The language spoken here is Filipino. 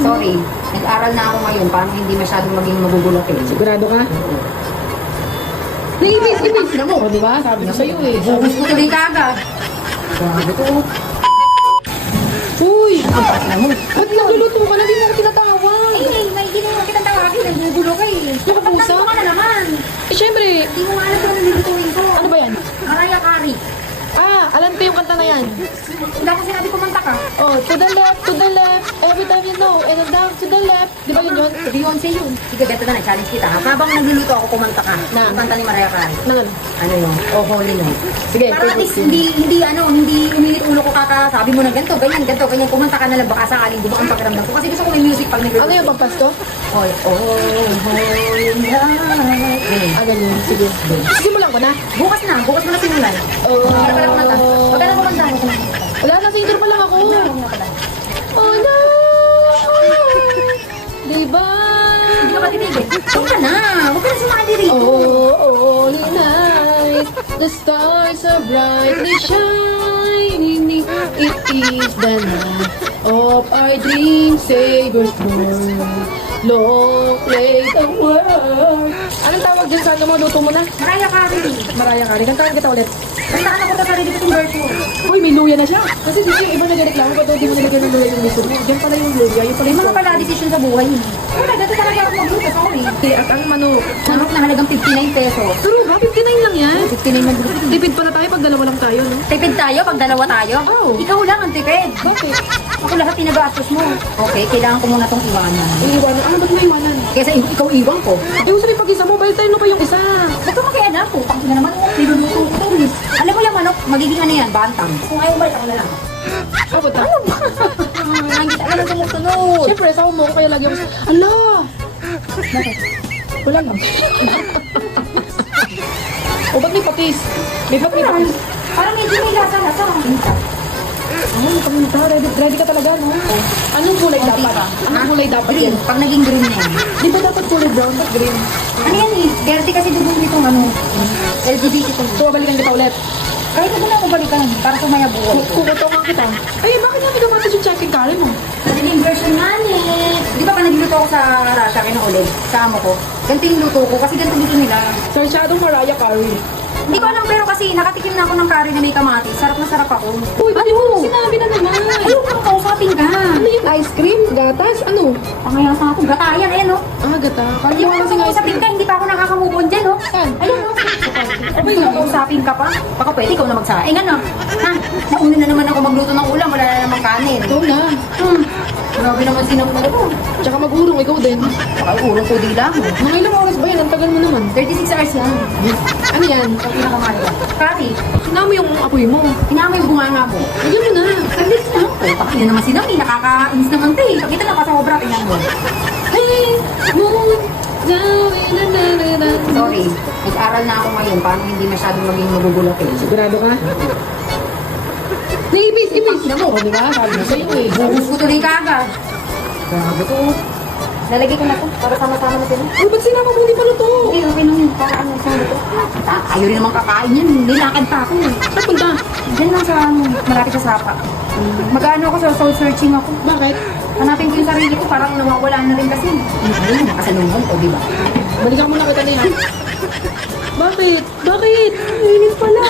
Sorry, nag-aral na ako ngayon. Paano hindi masyadong maging magugulat eh. Sigurado ka? Naibis na mo, di ba? Sabi ko sa'yo eh. Bukas ko tuloy kagad. Grabe to. Uy! Ang paas na mo. Ba't nagluluto ka na? Di mo ako tinatawag. Ay, hindi mo kitang tawagin. Nagugulo ka eh. Nakapusa? Kapag ka na naman. Eh, syempre. Hindi mo nga alam kung nilulutuin ko. Ano ba yan? Mariah Carey. Alam ko yung kanta na yan. Wala ko sinabi kumanta ka. Oh, to the left, every time you know, and then down to the left. Di ba yun yun? Beyonce yun. Sige, beto na, challenge kita. Habang nagluluto ako, kumanta ka. Na? Kanta ni Mariah Carey. Ano? Ano yun? Oh, Holy Night. Sige, Para at least hindi umilit ulo ko kakasabi mo na ganito, ganyan. Kumanta ka na lang baka sakaling gumaan pakiramdam ko. Kasi gusto ko may music pag nagluluto. Ano yung pampasto? Holy Night. Ganyan. Sige. Simulan ko na. Bukas mo na simulan. Para pala kumanta. Huwag ka na kumanta. Wala na, intro pa lang ako. Oh no! Diba? Hindi ka ba titigil? Huwag ka na. Huwag ka na sumali rito. Oh, holy night, the stars are brightly shining. It is the night of our dream Savior's born. Long play the world. Anong tawag dyan sa ano mo? Luto mo na? Mariah Carey. Mariah Carey. Kantahan kita ulit. Kantahan ako sa dito yung verse mo. Uy, may luya na siya. Kasi dito yung iba nagreklamo pa daw di mo nalagyan ng luya yung gusto mo. Diyan pala yung luya. Yung pala May yung mga pala decision sa buhay. Wala, dito talaga ako magluto. Sorry. At ang manok. Manok na halagang 59 pesos. Pero ba? 59 lang yan. 59 magluto. Tipid pa na tayo pag dalawa lang tayo, no? Tipid tayo pag dalawa tayo? Oo. Ikaw lang ang tipid. Bakit? Ako lahat pinagastos mo. Okay, kailangan ko muna tong iwanan. Iiwanan. Ano ba't may iwanan? Kesa ikaw iwan ko. Di ko sabi pag-isa mo, balik tayo na pa yung isa. Huwag ka makialam po. Pag na naman, niluluto ko. Alam mo yung manok, magiging ano yan, bantang. Kung ayaw balik ako na lang. Oh, ba't Hindi ka alam sumusunod. Siyempre, sa mo ko kaya lagi ako sa... Ala! Bakit? Wala lang. O, ba't may patis? May patis. Parang medyo may lasa-lasa. Ay, paminta. Ready ka talaga, no? Anong kulay Konti dapat? pa. Anong kulay dapat Green. yan? Pag naging green na yan. Di ba dapat kulay brown at green? Ano yan eh? Verde kasi dugong nitong ano. LGBT ito. So, balikan kita ulit. Kahit na lang ako balikan. Para sumaya buhay ko. Kukutongan kita. Ay, bakit namin gamatas yung chicken curry mo? Naging version nga eh. Di ba pa nagluto ako sa Russia kinuulit? Sa amo ko. Ganito yung luto ko kasi ganito luto nila. Sarsyadong Mariah Carey. Hindi ko alam pero kasi nakatikim na ako ng curry na may kamatis. Sarap na sarap ako. Uy, ba't mo? Sinabi na naman. Ayaw ka kausapin ka. Ano yung ice cream? Gatas? Ano? Pangayaw sa ako. Gatayan eh no. Gata. Kala Hindi mo ko kasi ice kausapin cream. ka. Hindi pa ako nakakamove on dyan no. Yan. Ayun no. Abay, kausapin ka pa. Baka pwede ikaw na magsaing ano. Ha? Nauna na naman ako magluto ng ulam. Wala na namang kanin. Ikaw na. Grabe naman sinampan ko. Tsaka mag-urong, ikaw din. Baka ulong ko di lang. Mga ilang oras ba yan? Ang tagal mo naman. 36 hours yan. Ano yan? Ang pinakamahalaga. Kati, Sinama yung apoy mo. hinama yung bunganga mo. Ayun mo na. Saglit na. Oh, baka yun naman sinami. Nakakainis naman ito eh. Pakita lang pa sa obra. Tingnan mo. Hey, moon, down in the Sorry. Nag-aral na ako ngayon. Paano hindi masyadong maging magugulat eh. Sigurado ka? Naibis na mo. O, di ba? Sabi mo sa'yo eh. Bukas ko tuloy kagad. Grabe to. Lalagay ko na to para sama-sama na sila. Uy, ba't sinama mo? Hindi pa luto. Hindi, okay lang yun. Para ano sa luto. Ayaw rin naman kakain yan. Nilakad pa ako eh. Saan punta? Diyan lang sa malapit sa sapa. Mag-ano ako sa soul searching ako. Bakit? Hanapin ko yung sarili ko. Parang nawawala na rin kasi. Ayun, nakasalungan ko, di ba? Balikan mo na kita na yan. Bakit? Bakit? Init pala.